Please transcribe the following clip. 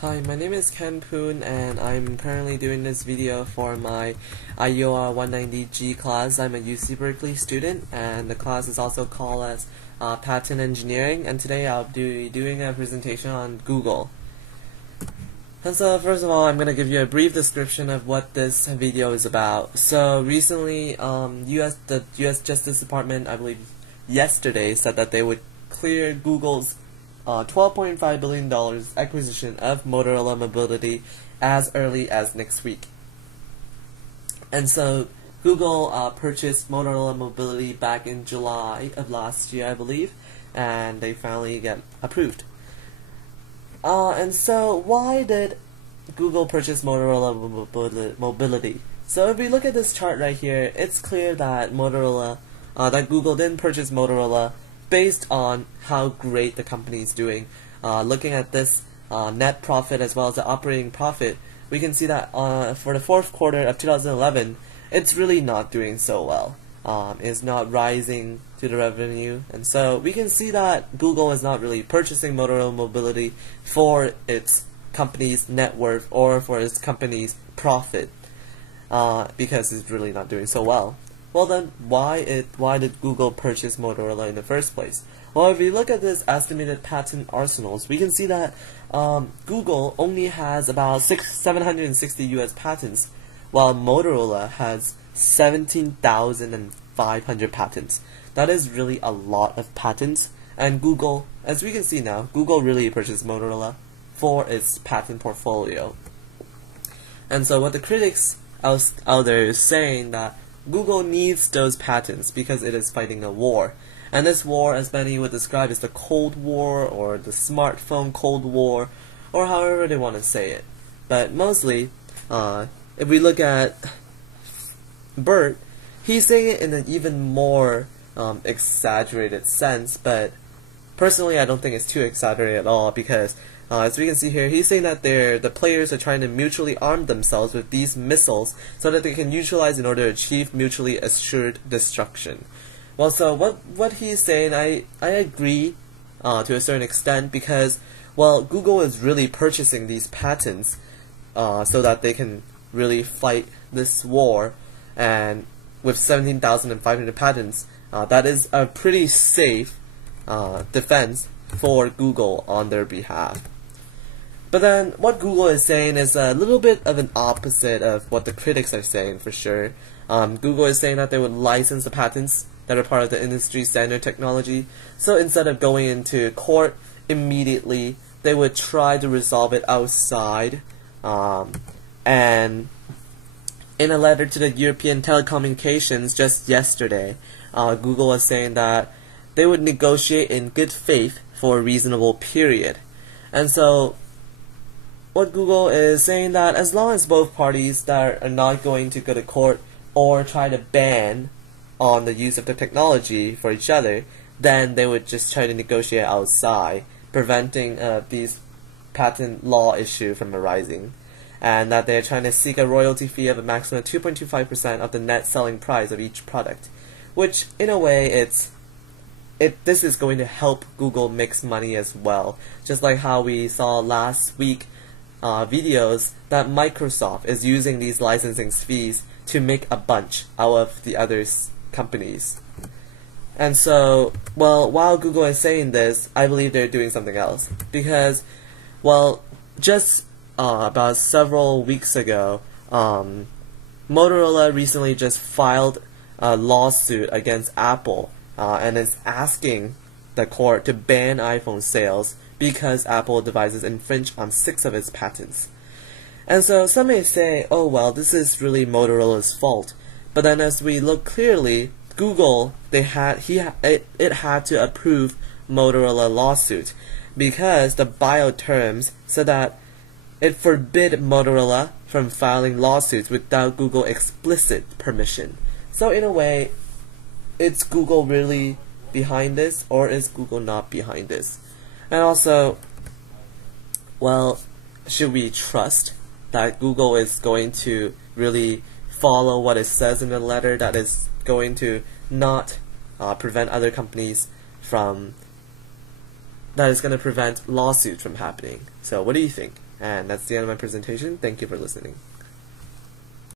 Hi, my name is Ken Poon and I'm currently doing this video for my IEOR 190G class. I'm a UC Berkeley student and the class is also called as Patent Engineering, and today I'll be doing a presentation on Google. And so first of all, I'm going to give you a brief description of what this video is about. So recently, the US Justice Department, I believe yesterday, said that they would clear Google's $12.5 billion acquisition of Motorola Mobility as early as next week. And so Google purchased Motorola Mobility back in July of last year, I believe, and they finally get approved. And so why did Google purchase Motorola Mobility? So if we look at this chart right here, it's clear that that Google didn't purchase Motorola based on how great the company is doing. Looking at this net profit as well as the operating profit, we can see that for the fourth quarter of 2011, it's really not doing so well. It's not rising to the revenue, and so we can see that Google is not really purchasing Motorola Mobility for its company's net worth or for its company's profit, because it's really not doing so well. Well then, why did Google purchase Motorola in the first place? Well, if we look at this estimated patent arsenals, we can see that Google only has about 760 US patents, while Motorola has 17,500 patents. That is really a lot of patents, and Google, as we can see now, Google really purchased Motorola for its patent portfolio. And so what the critics out there is saying that Google needs those patents because it is fighting a war. And this war, as many would describe, is the Cold War or the smartphone Cold War, or however they want to say it. But mostly, if we look at Bert, he's saying it in an even more exaggerated sense, but personally I don't think it's too exaggerated at all, because as we can see here, he's saying that the players are trying to mutually arm themselves with these missiles so that they can neutralize in order to achieve mutually assured destruction. Well, so what he's saying, I agree to a certain extent, because, well, Google is really purchasing these patents so that they can really fight this war, and with 17,500 patents, that is a pretty safe defense for Google on their behalf. But then what Google is saying is a little bit of an opposite of what the critics are saying, for sure. Google is saying that they would license the patents that are part of the industry standard technology, so instead of going into court immediately, they would try to resolve it outside. And in a letter to the European Telecommunications just yesterday, Google was saying that they would negotiate in good faith for a reasonable period. And so what Google is saying, that as long as both parties that are not going to go to court or try to ban on the use of the technology for each other, then they would just try to negotiate outside, preventing these patent law issue from arising, and that they're trying to seek a royalty fee of a maximum of 2.25% of the net selling price of each product, which in a way this is going to help Google make money as well, just like how we saw last week videos that Microsoft is using these licensing fees to make a bunch out of the other companies. And so, well, while Google is saying this, I believe they're doing something else, because, well, just about several weeks ago, Motorola recently just filed a lawsuit against Apple, and is asking the court to ban iPhone sales because Apple devices infringe on 6 of its patents. And so some may say, oh well, this is really Motorola's fault. But then as we look clearly, Google, it had to approve Motorola lawsuit, because the bio terms said that it forbid Motorola from filing lawsuits without Google explicit permission. So in a way, is Google really behind this, or is Google not behind this? And also, well, should we trust that Google is going to really follow what it says in the letter, that is going to not prevent other companies from, that is going to prevent lawsuits from happening? So what do you think? And that's the end of my presentation. Thank you for listening.